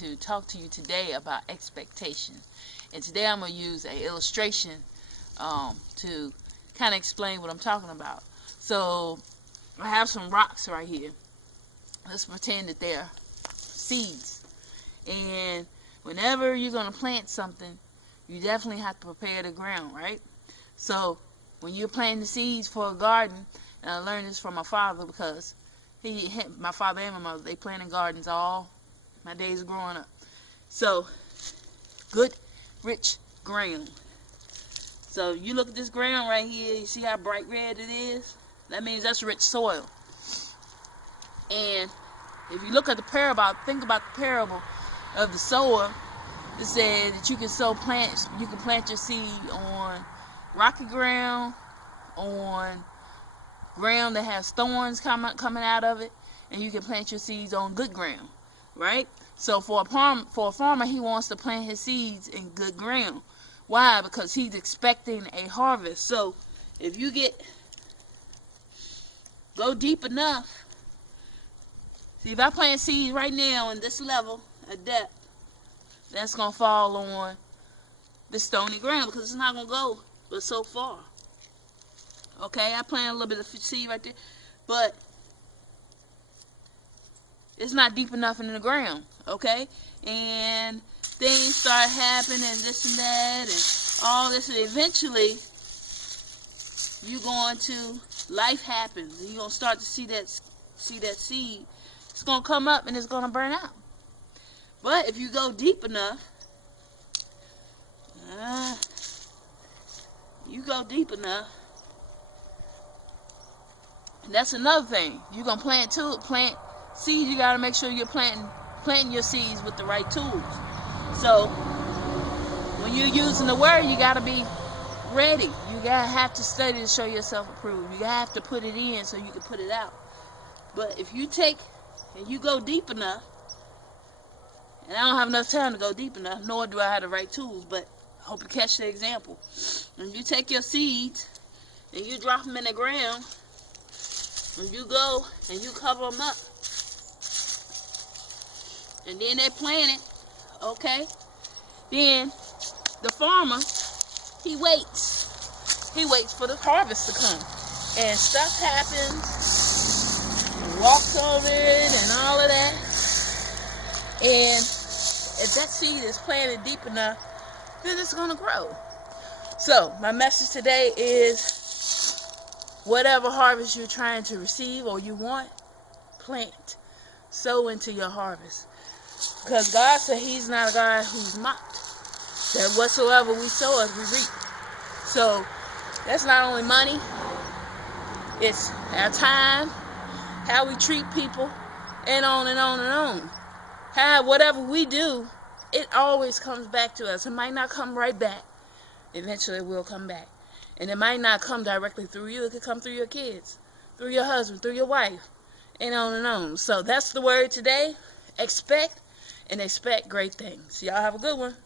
to talk to you today about expectation. And today I'm going to use an illustration to kind of explain what I'm talking about. So I have some rocks right here. Let's pretend that they're seeds. And whenever you're going to plant something, you definitely have to prepare the ground, right? So when you're planting the seeds for a garden, and I learned this from my father because my father and my mother, they planted gardens all my days growing up. So good, rich ground. So you look at this ground right here, you see how bright red it is? That means that's rich soil. And if you look at the parable, think about the parable of the sower. It said that you can plant your seed on rocky ground, on ground that has thorns coming out of it, and you can plant your seeds on good ground, right? So for a farmer, he wants to plant his seeds in good ground. Why? Because he's expecting a harvest. So if you go deep enough, see, if I plant seeds right now in this level of depth, that's going to fall on the stony ground because it's not going to go but so far. Okay, I planted a little bit of seed right there, but it's not deep enough into the ground, okay? And things start happening, this and that, and all this, and eventually, life happens, and you're going to start to see that seed. It's going to come up, and it's going to burn out. But if you go deep enough, and that's another thing. You're going to plant seeds. You got to make sure you're planting your seeds with the right tools. So when you're using the word, you got to be ready. You got to have to study to show yourself approved. You have to put it in so you can put it out. But if you take and you go deep enough, and I don't have enough time to go deep enough, nor do I have the right tools, but I hope you catch the example. When you take your seeds and you drop them in the ground, and you go and you cover them up, and then they're planted, okay? Then the farmer, he waits. He waits for the harvest to come. And stuff happens, he walks over it and all of that. And if that seed is planted deep enough, then it's going to grow. So my message today is whatever harvest you're trying to receive or you want, plant. Sow into your harvest. Because God said he's not a God who's mocked. That whatsoever we sow, we reap. So that's not only money, it's our time, how we treat people, and on and on and on. Whatever we do, it always comes back to us. It might not come right back. Eventually it will come back. And it might not come directly through you. It could come through your kids, through your husband, through your wife, and on and on. So that's the word today. Expect great things. Y'all have a good one.